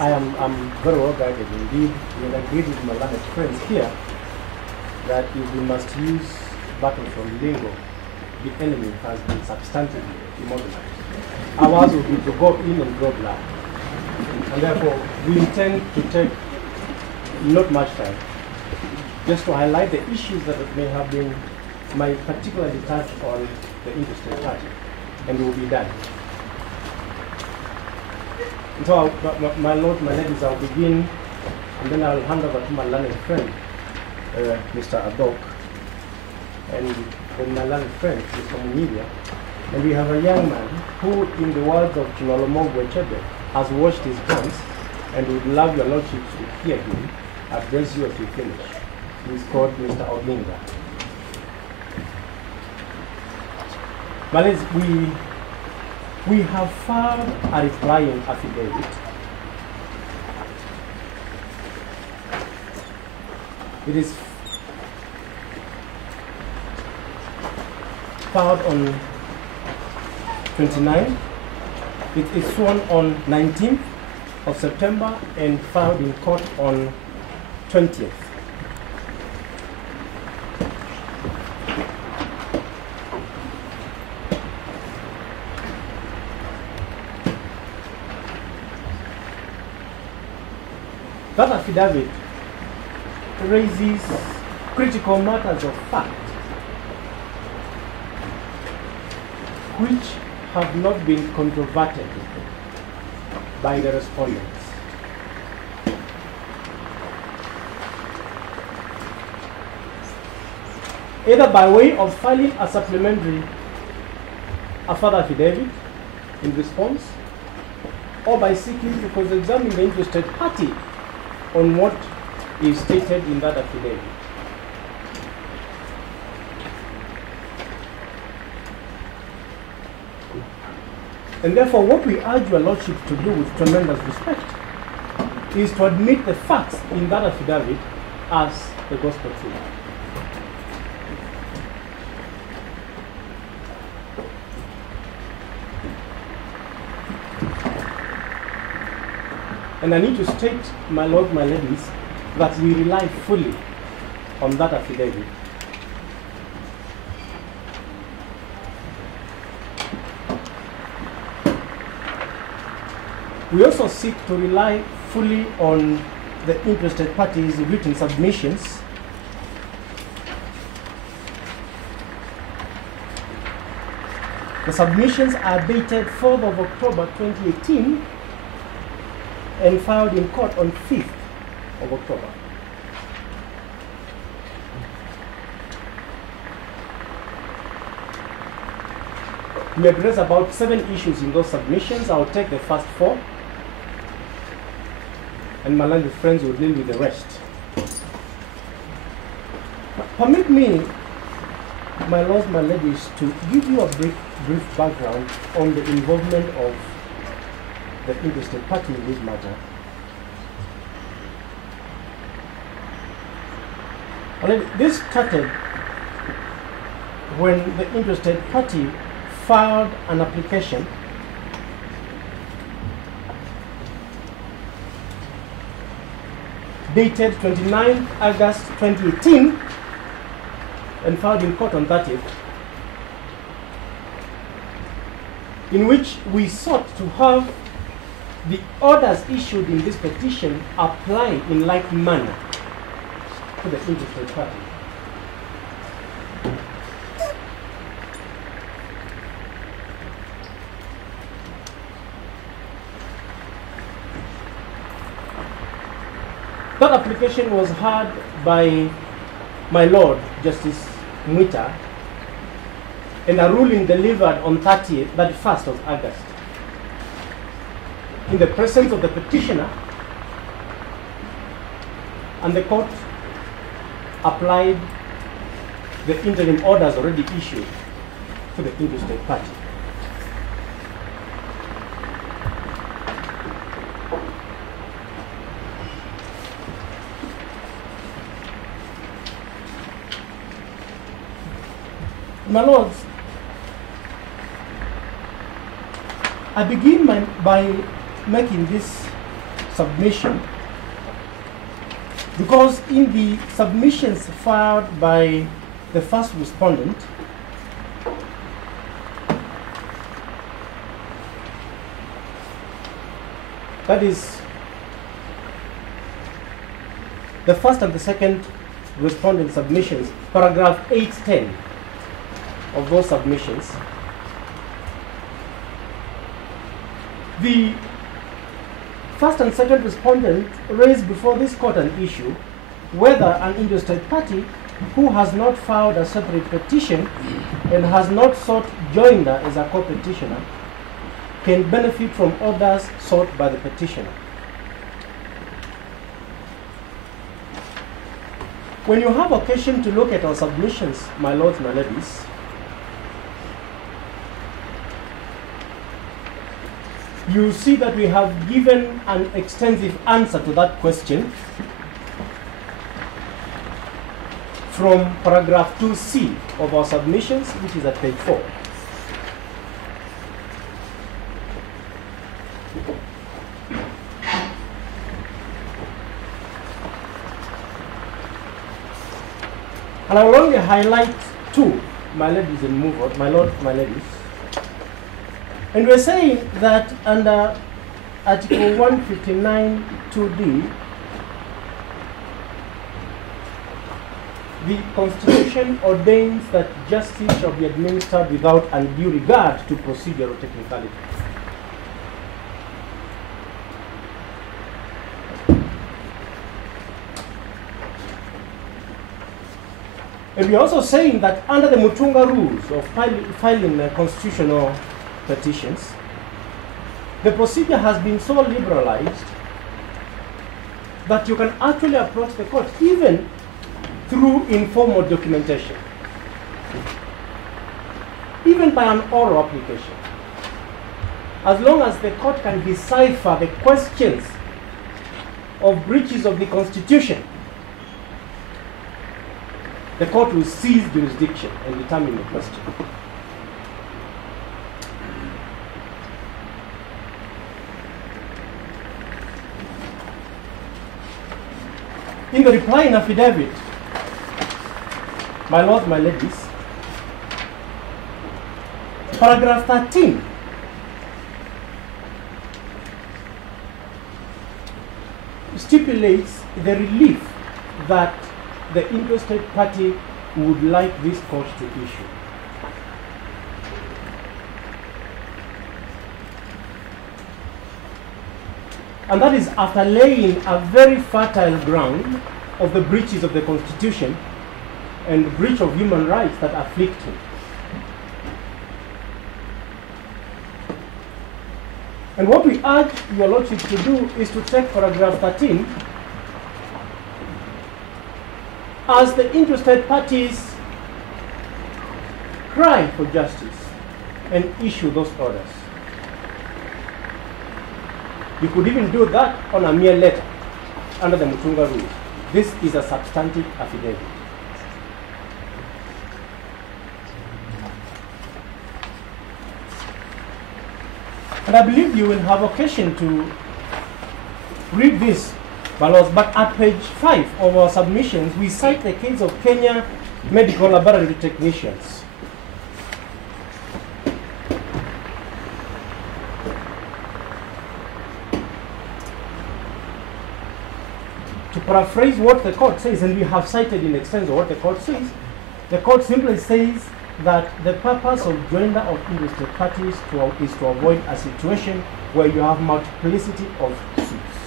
I'm very well guided indeed. When I agreed with my learned friends here that if we must use battle from lingo, the enemy has been substantively immobilized. Ours will be to go in and draw blood. And therefore, we intend to take not much time just to highlight the issues that may have been my particularly touched on the interested party, and we will be done. So, my lord, my ladies, I'll begin, and then I'll hand over to my learned friend, Mr. Adok, and then my learned friend, Mr. Mwilu. And we have a young man who, in the words of Chinolomo Gwechebe, has washed his hands and would love your lordship to hear him address you as we finish. He's called Mr. Oginga. My ladies, we have filed a replying affidavit. It is filed on 29th. It is sworn on 19th of September and filed in court on 20th. That affidavit raises critical matters of fact which have not been controverted by the respondents. Either by way of filing a supplementary, a further affidavit in response, or by seeking to cross-examine the interested party on what is stated in that affidavit. And therefore, what we urge your lordship to do with tremendous respect is to admit the facts in that affidavit as the gospel truth. And I need to state, my lord, my ladies, that we rely fully on that affidavit. We also seek to rely fully on the interested parties' written submissions The submissions are dated 4th of October 2018 and filed in court on 5th of October. We address about 7 issues in those submissions. I'll take the first 4, and my learned friends will deal with the rest. Permit me, my lords, my ladies, to give you a brief background on the involvement of the interested party in this matter. This started when the interested party filed an application dated 29 August 2018 and filed in court on 30th, in which we sought to have the orders issued in this petition apply in like manner to the interested party. That application was heard by my Lord Justice Mwita, and a ruling delivered on 31st of August in the presence of the petitioner, and the court applied the interim orders already issued to the interstate party. My lords, I begin by making this submission because in the submissions filed by the first respondent, that is the first and the second respondent submissions, paragraph 810 of those submissions, the first and second respondent raised before this court an issue whether an interstate party who has not filed a separate petition and has not sought Joinder as a co-petitioner can benefit from orders sought by the petitioner. When you have occasion to look at our submissions, my lords, my ladies, you see that we have given an extensive answer to that question from paragraph 2C of our submissions, which is at page 4. And I will only highlight two, my ladies and movers, my lords, my ladies. And we're saying that under Article 159 2D, the Constitution ordains that justice shall be administered without undue regard to procedural technicality. And we're also saying that under the Mutunga rules of filing constitutional petitions, the procedure has been so liberalized that you can actually approach the court even through informal documentation, even by an oral application, as long as the court can decipher the questions of breaches of the Constitution. The court will seize jurisdiction and determine the question. In the reply in affidavit, my lords, my ladies, paragraph 13 stipulates the relief that the interstate party would like this court to issue. And that is after laying a very fertile ground of the breaches of the Constitution and breach of human rights that afflict him. And what we urge your lordship to do is to take paragraph 13 as the interstate parties cry for justice and issue those orders. You could even do that on a mere letter under the Mutunga rules. This is a substantive affidavit. And I believe you will have occasion to read this, my lords, but at page 5 of our submissions, we cite the case of Kenya medical laboratory technicians. To paraphrase what the court says, and we have cited in extenso what the court says, the court simply says that the purpose of joinder of interstate parties is to avoid a situation where you have multiplicity of suits.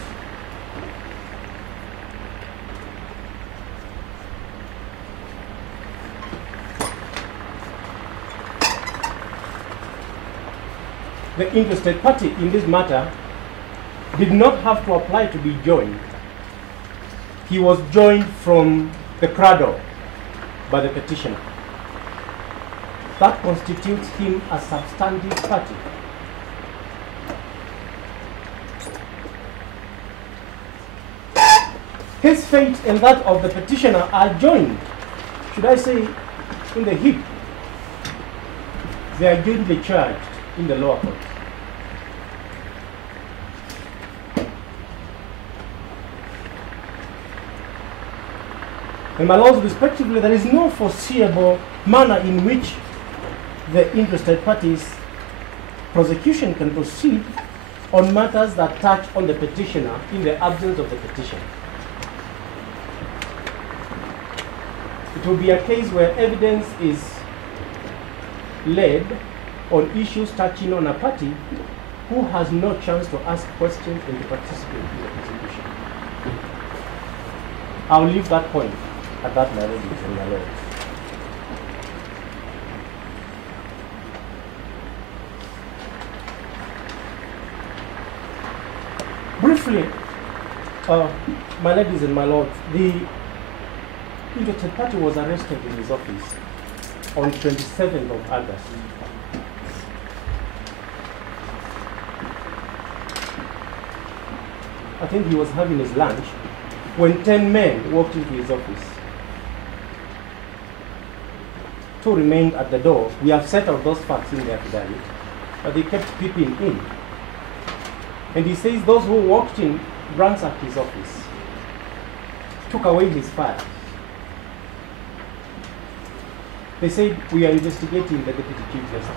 the interested party in this matter did not have to apply to be joined. He was joined from the cradle by the petitioner. That constitutes him a substantive party. His fate and that of the petitioner are joined, should I say, in the hip. They are jointly charged in the lower court. And my lords, respectively, there is no foreseeable manner in which the interested parties' prosecution can proceed on matters that touch on the petitioner in the absence of the petitioner. It will be a case where evidence is laid on issues touching on a party who has no chance to ask questions and to participate in the prosecution. I'll leave that point at that, my ladies and my lords. Briefly, my ladies and my lords, the interested party was arrested in his office on 27th of August. I think he was having his lunch when 10 men walked into his office. 2 remained at the door. We have set out those facts in the affidavit, but they kept peeping in. And he says those who walked in ransacked his office, took away his files. They said, we are investigating the Deputy Chief Justice.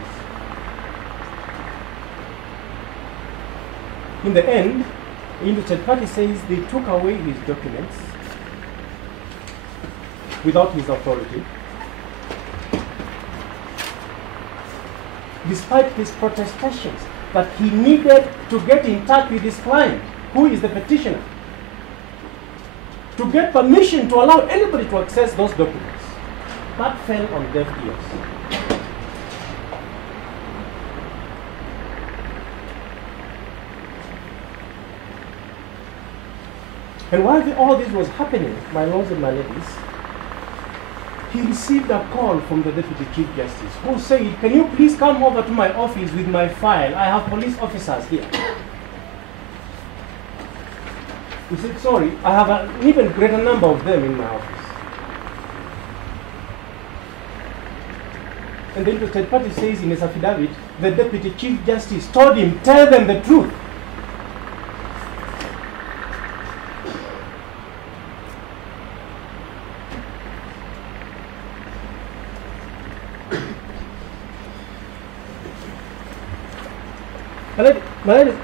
In the end, the interested party says they took away his documents without his authority, despite his protestations that he needed to get in touch with his client, who is the petitioner, to get permission to allow anybody to access those documents. That fell on deaf ears. And while all this was happening, my lords and my ladies, he received a call from the Deputy Chief Justice who said, can you please come over to my office with my file? I have police officers here. He said, sorry, I have an even greater number of them in my office. And the interested party says in his affidavit, the Deputy Chief Justice told him, tell them the truth.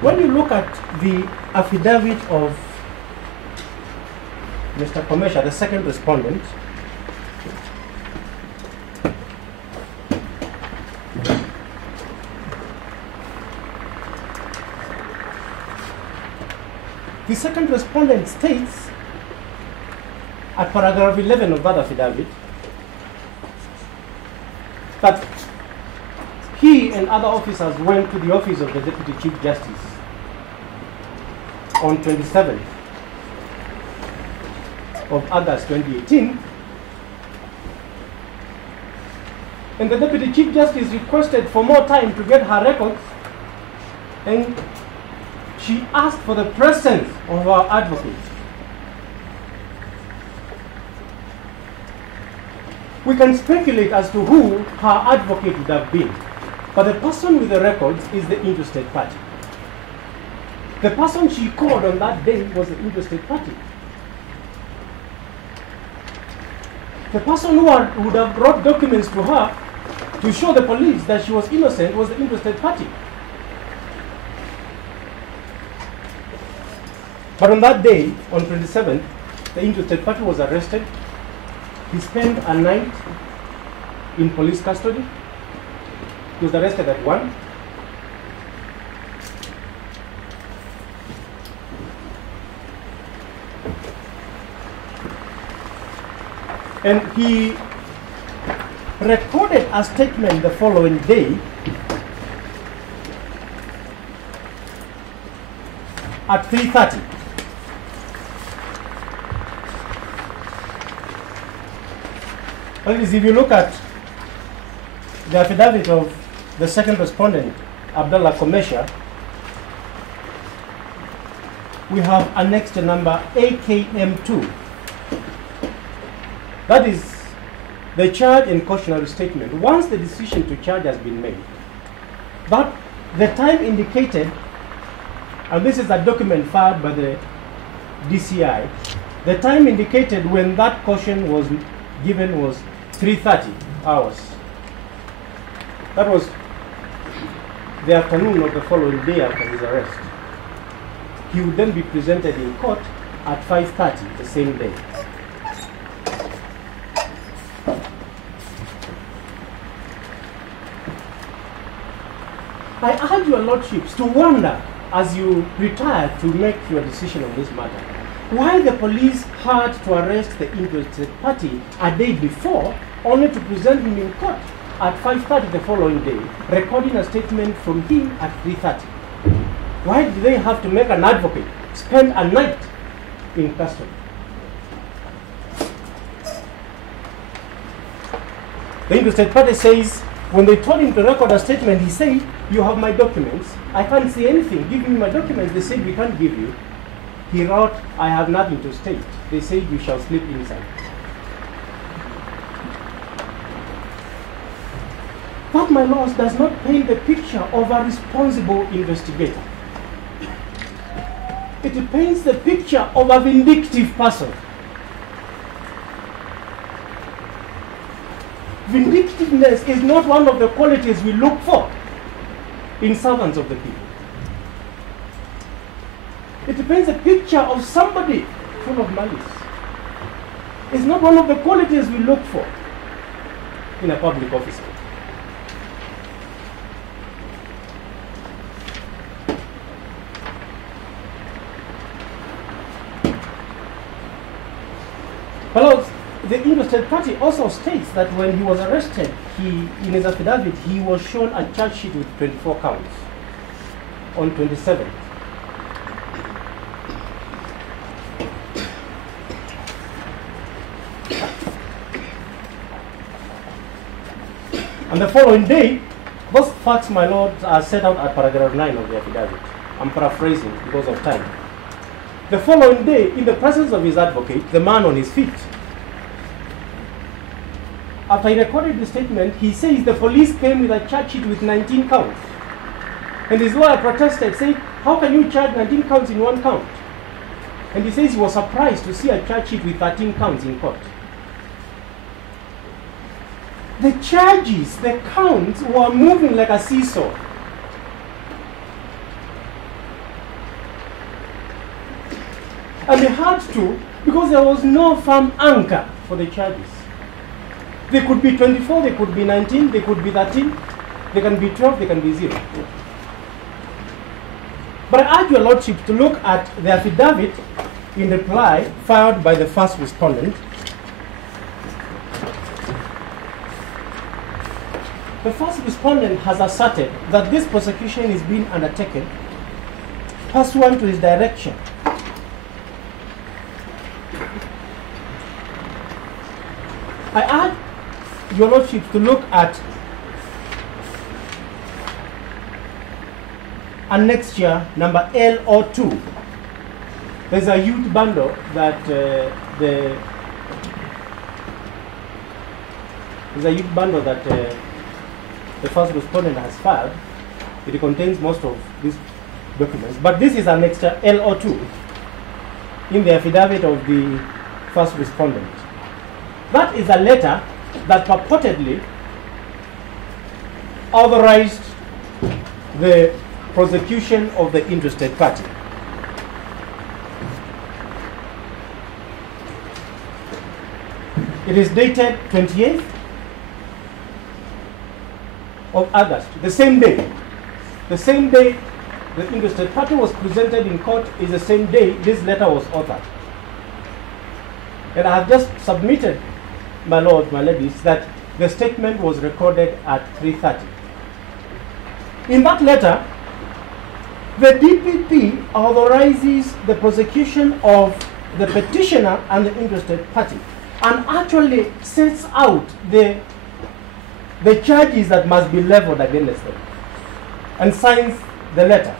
When you look at the affidavit of Mr. Komesha, the second respondent, the second respondent states at paragraph 11 of that affidavit that he and other officers went to the office of the Deputy Chief Justice on 27th of August 2018, and the Deputy Chief Justice requested for more time to get her records, and she asked for the presence of her advocate. We can speculate as to who her advocate would have been, but the person with the records is the interested party. The person she called on that day was the interested party. The person who would have brought documents to her to show the police that she was innocent was the interested party. But on that day, on 27th, the interested party was arrested. He spent a night in police custody. He was arrested at 1. And he recorded a statement the following day at 3:30. That is, if you look at the affidavit of the second respondent, Abdullah Komesha, we have annexed number AKM2. That is the charge and cautionary statement. Once the decision to charge has been made, but the time indicated, and this is a document filed by the DCI, the time indicated when that caution was given was 3:30 hours. That was the afternoon of the following day after his arrest. He would then be presented in court at 5:30 the same day. I urge your lordships to wonder as you retire to make your decision on this matter, why the police had to arrest the interested party a day before, only to present him in court at 5:30 the following day, recording a statement from him at 3:30. Why do they have to make an advocate spend a night in custody? The interested party says, when they told him to record a statement, he said, "You have my documents. I can't see anything. Give me my documents." They said, "We can't give you." He wrote, "I have nothing to state." They said, "You shall sleep inside." That, my lords, does not paint the picture of a responsible investigator. It paints the picture of a vindictive person. Vindictiveness is not one of the qualities we look for in servants of the people. It paints a picture of somebody full of malice. It's not one of the qualities we look for in a public officer. Well, the interested party also states that when he was arrested, in his affidavit, he was shown a charge sheet with 24 counts on 27th. And the following day, those facts, my lord, are set out at paragraph 9 of the affidavit. I'm paraphrasing because of time. The following day, in the presence of his advocate, the man on his feet, after he recorded the statement, he says the police came with a charge sheet with 19 counts. And his lawyer protested, saying, "How can you charge 19 counts in one count?" And he says he was surprised to see a charge sheet with 13 counts in court. The charges, the counts, were moving like a seesaw. And they had to, because there was no firm anchor for the charges. They could be 24, they could be 19, they could be 13, they can be 12, they can be 0. But I urge your lordship to look at the affidavit in reply filed by the first respondent. The first respondent has asserted that this prosecution is being undertaken pursuant to his direction. I urge your lordship to look at annexure number LO2. There's a youth bundle that the first respondent has filed. It contains most of these documents, but this is annexure LO2 in the affidavit of the first respondent. That is a letter that purportedly authorized the prosecution of the interested party. It is dated 28th of August, the same day. The same day the interested party was presented in court is the same day this letter was authored. And I have just submitted, my lord, my ladies, that the statement was recorded at 3:30. In that letter, The DPP authorizes the prosecution of the petitioner and the interested party and actually sets out the charges that must be leveled against them and signs the letter.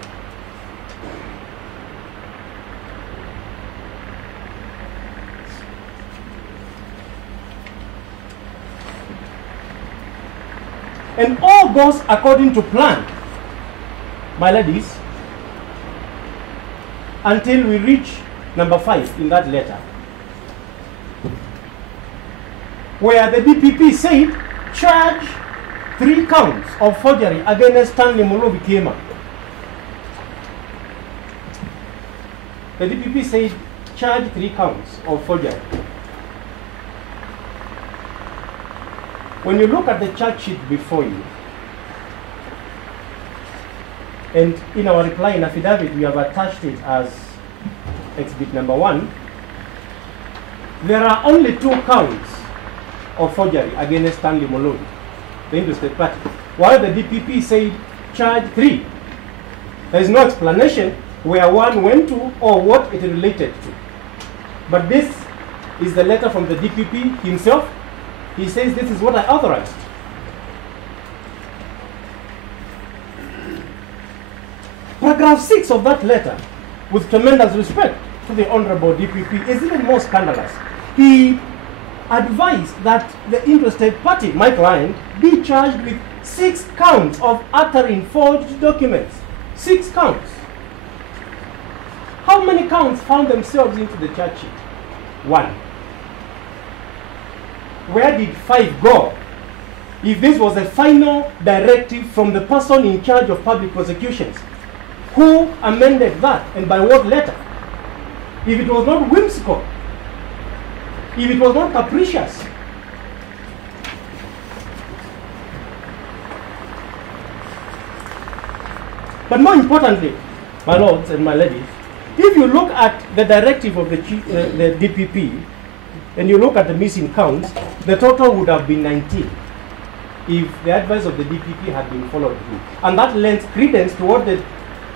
And all goes according to plan, my ladies, until we reach number 5 in that letter, where the DPP said, charge 3 counts of forgery against Stanley Mwilu Kema. The DPP said, charge 3 counts of forgery. When you look at the charge sheet before you, and in our reply in affidavit, we have attached it as exhibit number 1, there are only 2 counts of forgery against Stanley Mwilu, the interested party, while the DPP said charge 3. There is no explanation where one went to or what it related to. But this is the letter from the DPP himself. He says this is what I authorized. Paragraph 6 of that letter, with tremendous respect to the Honorable DPP, is even more scandalous. He advised that the interested party, my client, be charged with 6 counts of uttering forged documents. 6 counts. How many counts found themselves into the charge sheet? 1. Where did 5 go? If this was a final directive from the person in charge of public prosecutions, who amended that and by what letter? If it was not whimsical, if it was not capricious, but more importantly, my lords and my ladies, if you look at the directive of the DPP and you look at the missing counts, the total would have been 19 if the advice of the DPP had been followed through. And that lends credence to what the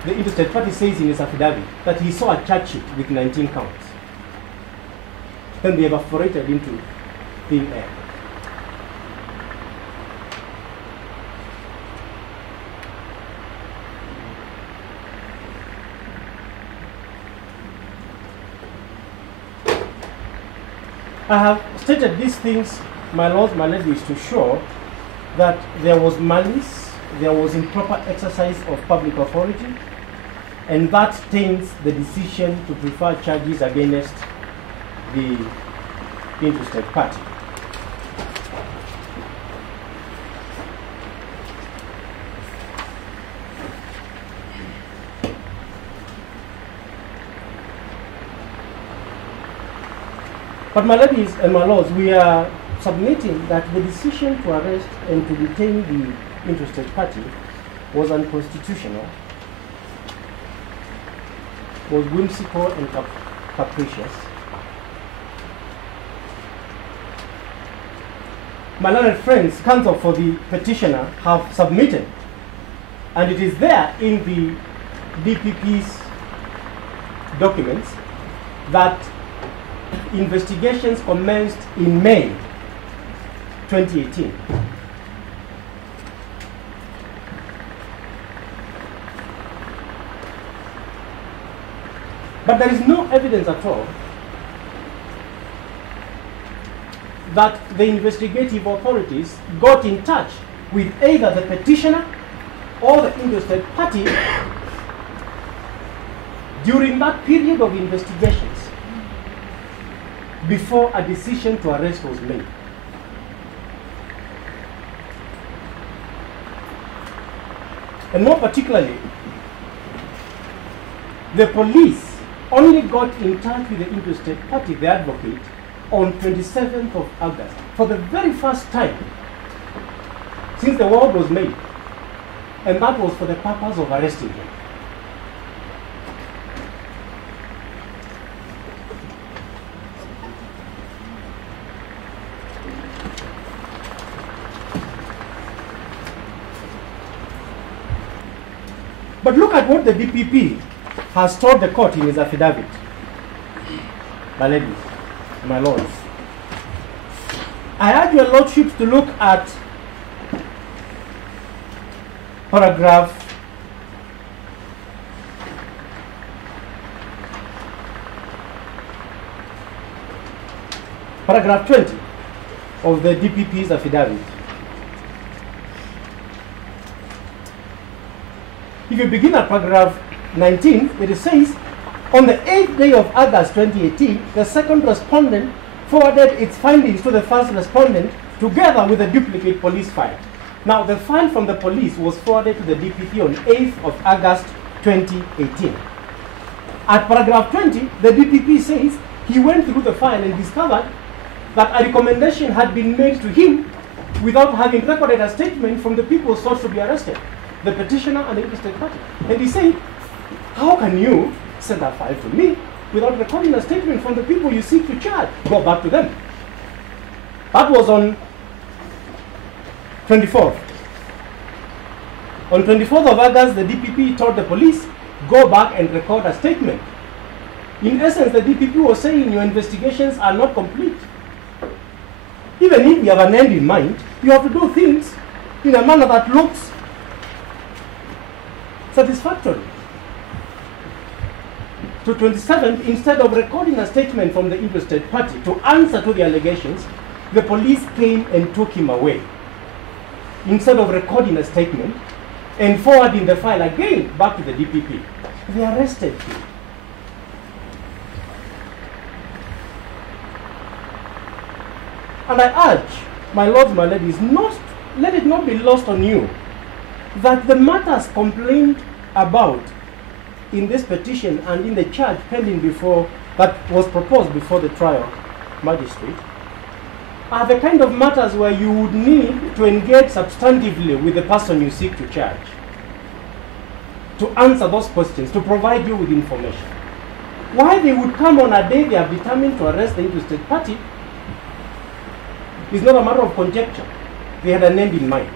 interested party says in his affidavit, that he saw a charge sheet with 19 counts. Then they evaporated into thin air. I have stated these things, my lords, my ladies, to show that there was malice, there was improper exercise of public authority, and that taints the decision to prefer charges against the interested party. But my ladies and my lords, we are submitting that the decision to arrest and to detain the interested party was unconstitutional, was whimsical and capricious. My learned friends, counsel for the petitioner, have submitted, and it is there in the DPP's documents, that investigations commenced in May 2018. But there is no evidence at all that the investigative authorities got in touch with either the petitioner or the interested party during that period of investigations before a decision to arrest was made. And more particularly, the police only got in touch with the interested party, the advocate, on 27th of August, for the very first time since the warrant was made, and that was for the purpose of arresting him. But look at what the DPP has told the court in his affidavit. My ladies, my lords, I urge your lordships to look at paragraph 20 of the DPP's affidavit. If you begin at paragraph 19, it says, on the 8th day of August 2018, the second respondent forwarded its findings to the first respondent together with a duplicate police file. Now, the file from the police was forwarded to the DPP on 8th of August 2018. At paragraph 20, the DPP says he went through the file and discovered that a recommendation had been made to him without having recorded a statement from the people sought to be arrested, the petitioner and the interested party. And he said, how can you send that file to me without recording a statement from the people you seek to charge? Go back to them. That was on 24th. On 24th of August, the DPP told the police, go back and record a statement. In essence, the DPP was saying your investigations are not complete. Even if you have an end in mind, you have to do things in a manner that looks satisfactory. To 27th, instead of recording a statement from the interested party to answer to the allegations, the police came and took him away. Instead of recording a statement and forwarding the file again back to the DPP, they arrested him. And I urge, my lords, my ladies, let it not be lost on you that the matters complained about in this petition and in the charge pending before, that was proposed before the trial magistrate, are the kind of matters where you would need to engage substantively with the person you seek to charge, to answer those questions, to provide you with information. Why they would come on a day they are determined to arrest the interested party is not a matter of conjecture. They had an end in mind.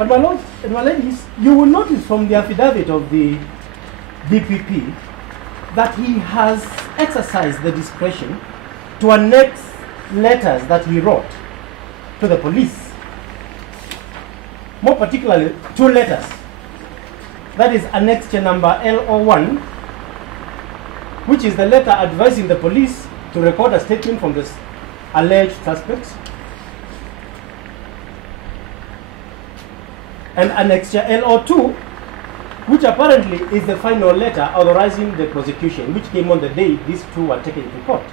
And my lords and my ladies, you will notice from the affidavit of the DPP that he has exercised the discretion to annex letters that he wrote to the police. More particularly, 2 letters. That is annexure number LO1, which is the letter advising the police to record a statement from the alleged suspects, and annexure LO2, which apparently is the final letter authorizing the prosecution, which came on the day these 2 were taken to court.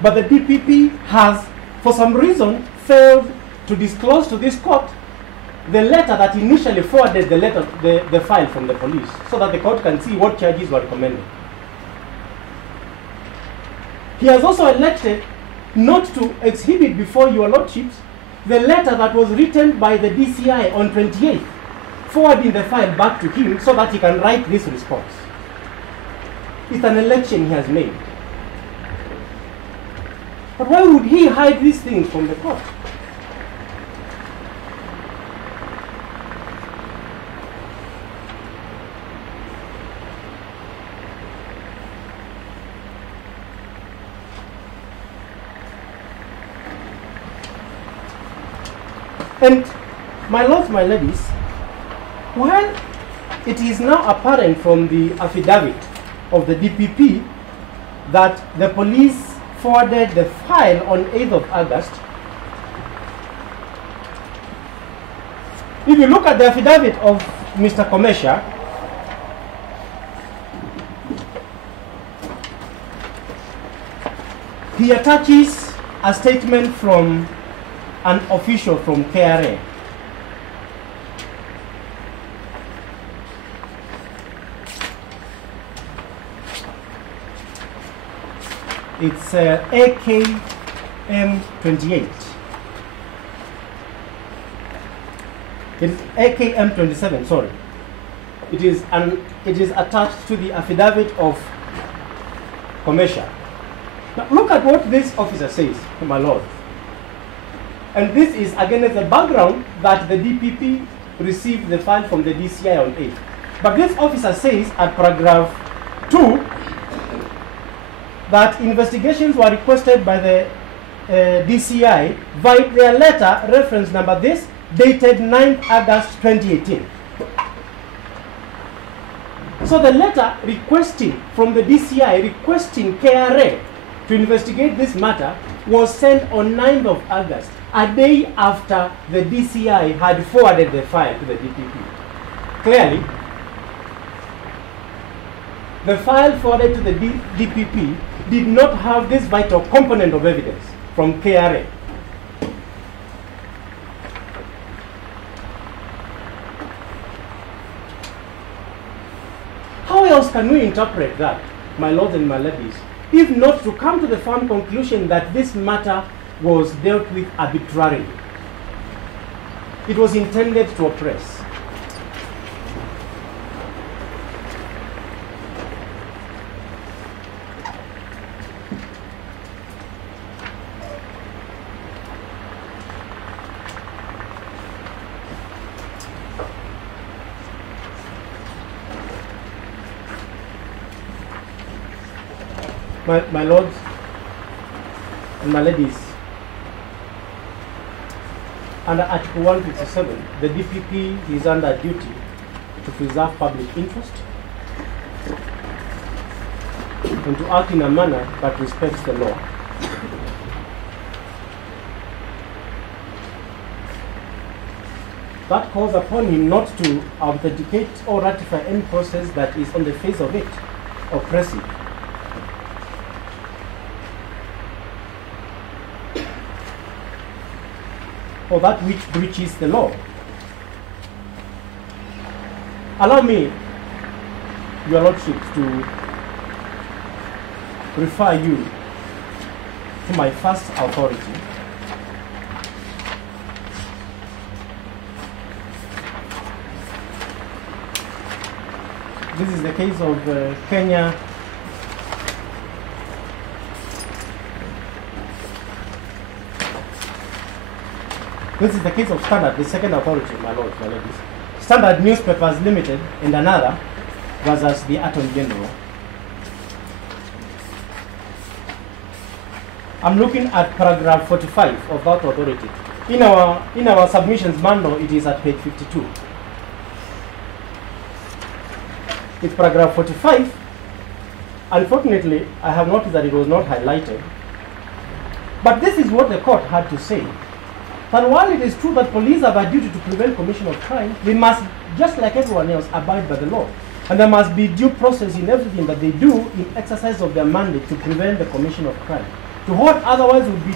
But the DPP has, for some reason, failed to disclose to this court the letter that initially forwarded the file from the police, so that the court can see what charges were recommended. He has also elected not to exhibit before your lordships the letter that was written by the DCI on 28th, forwarding the file back to him so that he can write this response. It's an election he has made. But why would he hide these things from the court? And my lords, my ladies, while it is now apparent from the affidavit of the DPP that the police forwarded the file on 8th of August, if you look at the affidavit of Mr. Komesha, he attaches a statement from an official from KRA. It's AKM28. It's AKM27, sorry. It is attached to the affidavit of commercial. Now look at what this officer says, my lord. And this is against the background that the DPP received the file from the DCI on 8th. But this officer says at paragraph 2 that investigations were requested by the DCI by their letter, reference number this, dated 9th August 2018. So the letter requesting from the DCI, requesting KRA to investigate this matter, was sent on 9th of August, a day after the DCI had forwarded the file to the DPP. Clearly, the file forwarded to the DPP did not have this vital component of evidence from KRA. How else can we interpret that, my lords and my ladies, if not to come to the firm conclusion that this matter was dealt with arbitrarily? It was intended to oppress. My lords and my ladies, under Article 157, the DPP is under duty to preserve public interest and to act in a manner that respects the law. That calls upon him not to authenticate or ratify any process that is on the face of it oppressive. Or that which breaches the law. Allow me, your lordship, to refer you to my first authority. This is the case of Kenya. This is the case of Standard, the second authority, my lords, my ladies. Standard Newspapers Limited and another versus the Attorney General. I'm looking at paragraph 45 of that authority. In our submissions manual, it is at page 52. It's paragraph 45. Unfortunately, I have noticed that it was not highlighted. But this is what the court had to say. That while it is true that police have a duty to prevent commission of crime, they must, just like everyone else, abide by the law. And there must be due process in everything that they do in exercise of their mandate to prevent the commission of crime. To what otherwise would be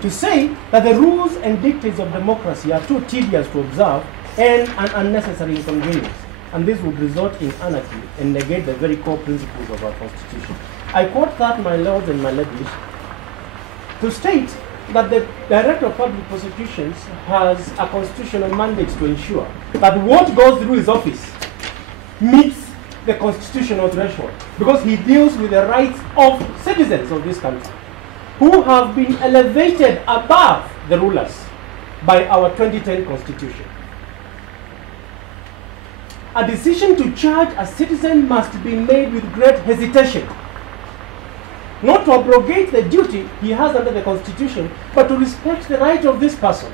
to say that the rules and dictates of democracy are too tedious to observe and an unnecessary inconvenience. And this would result in anarchy and negate the very core principles of our Constitution. I quote that, my lords and my ladies, to state that the Director of Public Prosecutions has a constitutional mandate to ensure that what goes through his office meets the constitutional threshold, because he deals with the rights of citizens of this country who have been elevated above the rulers by our 2010 Constitution. A decision to charge a citizen must be made with great hesitation, not to abrogate the duty he has under the Constitution, but to respect the right of this person.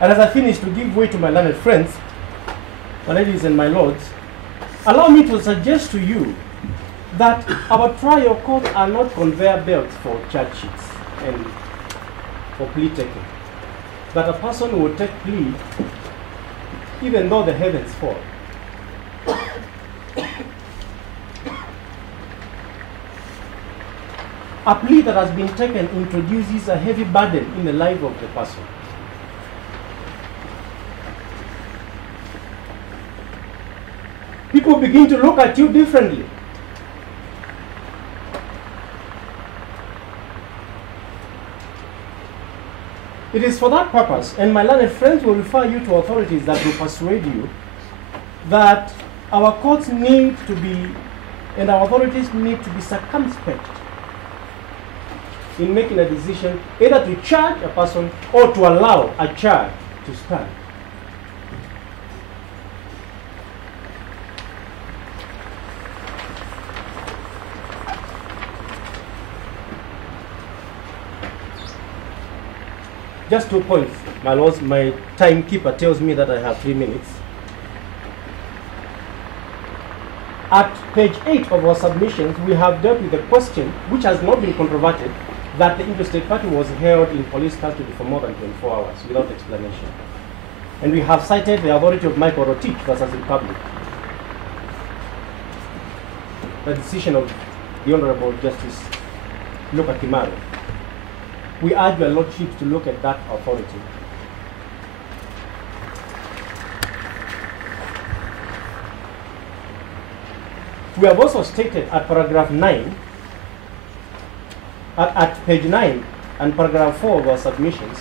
And as I finish, to give way to my learned friends, my ladies and my lords, allow me to suggest to you that our trial courts are not conveyor belts for charge sheets and for plea taking. That a person will take plea even though the heavens fall. A plea that has been taken introduces a heavy burden in the life of the person. People begin to look at you differently. It is for that purpose, and my learned friends will refer you to authorities that will persuade you that our courts need to be, and our authorities need to be circumspect in making a decision either to charge a person or to allow a charge to stand. Just 2 points, my lords. My timekeeper tells me that I have 3 minutes. At page 8 of our submissions, we have dealt with the question, which has not been controverted, that the interstate party was held in police custody for more than 24 hours without explanation. And we have cited the authority of Michael Rotich versus Republic, the decision of the Honorable Justice Luka Kimaro. We urge your lordships to look at that authority. We have also stated at paragraph 9, at page 9 and paragraph 4 of our submissions,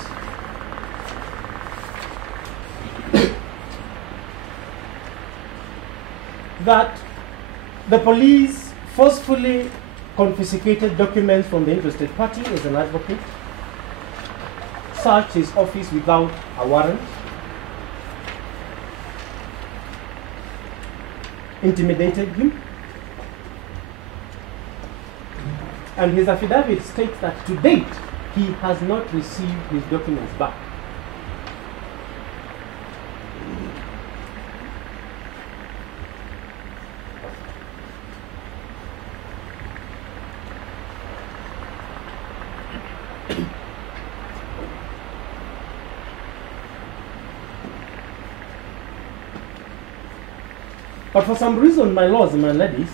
that the police forcefully confiscated documents from the interstate party as an advocate, searched his office without a warrant, intimidated him, and his affidavit states that to date he has not received his documents back. But for some reason, my lords and my ladies,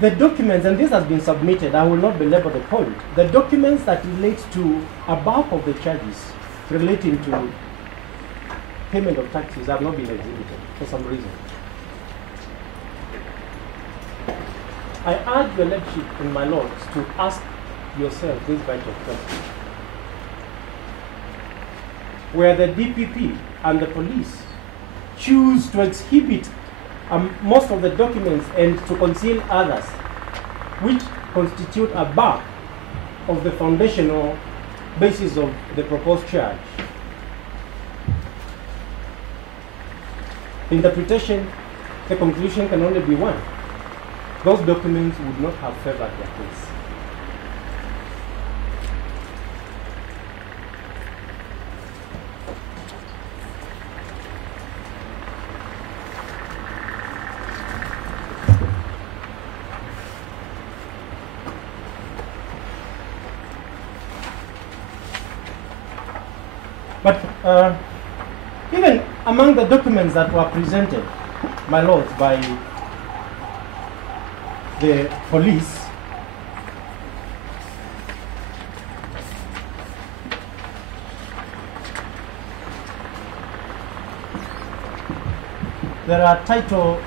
the documents, and this has been submitted, I will not belabor the point, the documents that relate to a bulk of the charges relating to payment of taxes have not been exhibited for some reason. I urge your lordship and my lords to ask yourself this vital question. Where the DPP and the police choose to exhibit most of the documents and to conceal others, which constitute a bulk of the foundational basis of the proposed charge. Interpretation, the conclusion can only be one. Those documents would not have favored their case. But even among the documents that were presented, my lords, by the police, there are title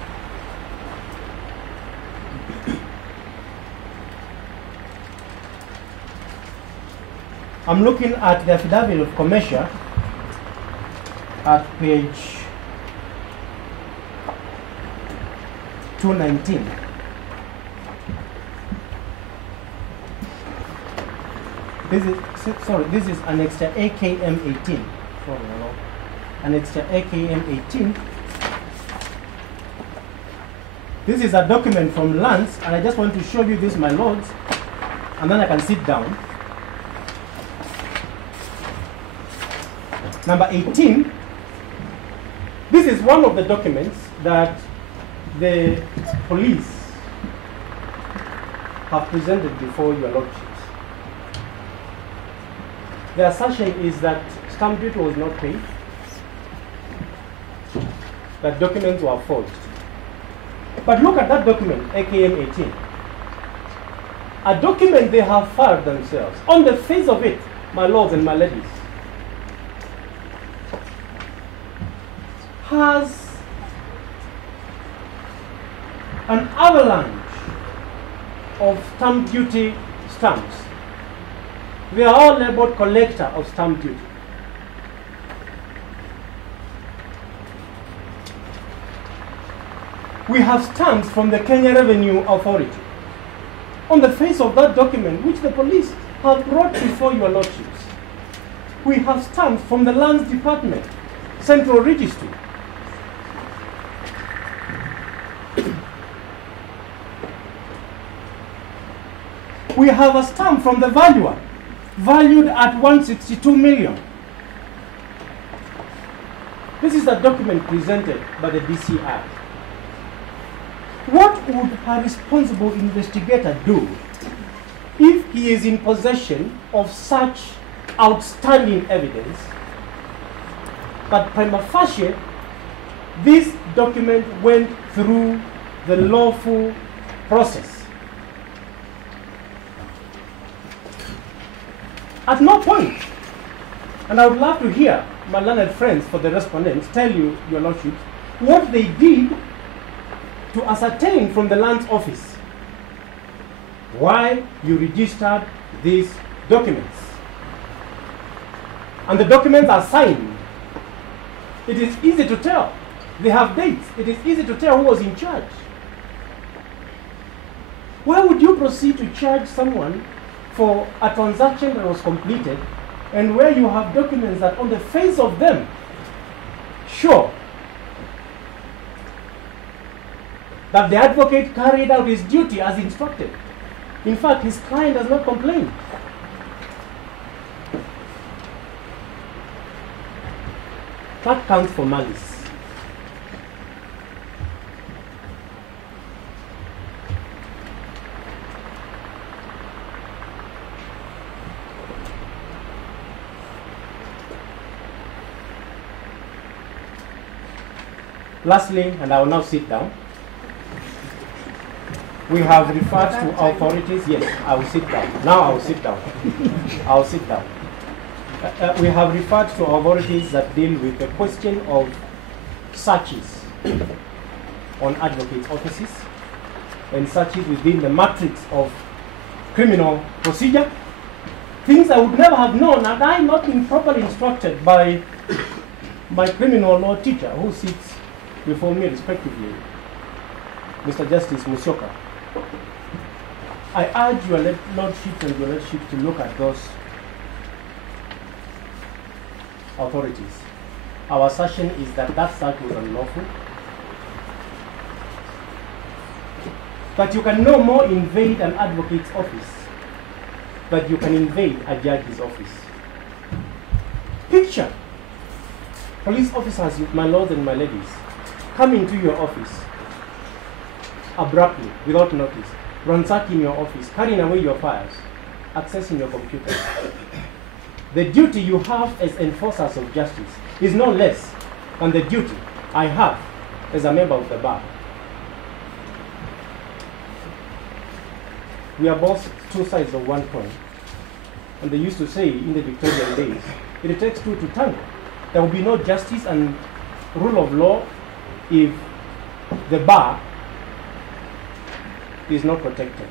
I'm looking at the affidavit of Commercia at page 219. This is annexure AKM 18. Annexure AKM 18. This is a document from Lance, and I just want to show you this, my lords, and then I can sit down. Number 18. This is one of the documents that the police have presented before your lordships. The assertion is that stamp duty was not paid, that documents were forged. But look at that document, AKM 18. A document they have filed themselves. On the face of it, my lords and my ladies, has an avalanche of stamp duty stamps. They are all labeled collector of stamp duty. We have stamps from the Kenya Revenue Authority on the face of that document, which the police have brought before your lordships. We have stamps from the Lands Department, Central Registry. We have a stamp from the valuer, valued at 162 million. This is a document presented by the DCI. What would a responsible investigator do if he is in possession of such outstanding evidence that prima facie this document went through the lawful process? At no point, and I would love to hear my learned friends for the respondents tell you, your lordships, what they did to ascertain from the Lands Office why you registered these documents. And the documents are signed. It is easy to tell. They have dates. It is easy to tell who was in charge. Why would you proceed to charge someone for a transaction that was completed and where you have documents that on the face of them show that the advocate carried out his duty as instructed? In fact, his client does not complain. That counts for malice. Lastly, and I will now sit down, we have referred to authorities. Yes, I will sit down. Now I will sit down. I will sit down. We have referred to authorities that deal with the question of searches on advocates' offices and searches within the matrix of criminal procedure. Things I would never have known had I not been properly instructed by my criminal law teacher who sits before me respectively, Mr. Justice Musyoka. I urge your lordships and your lordships to look at those authorities. Our assertion is that that search was unlawful, that you can no more invade an advocate's office but you can invade a judge's office. Picture police officers, my lords and my ladies, coming to your office abruptly, without notice, ransacking your office, carrying away your files, accessing your computers. The duty you have as enforcers of justice is no less than the duty I have as a member of the bar. We are both two sides of one coin. And they used to say in the Victorian days, it takes two to tango. There will be no justice and rule of law if the bar is not protected.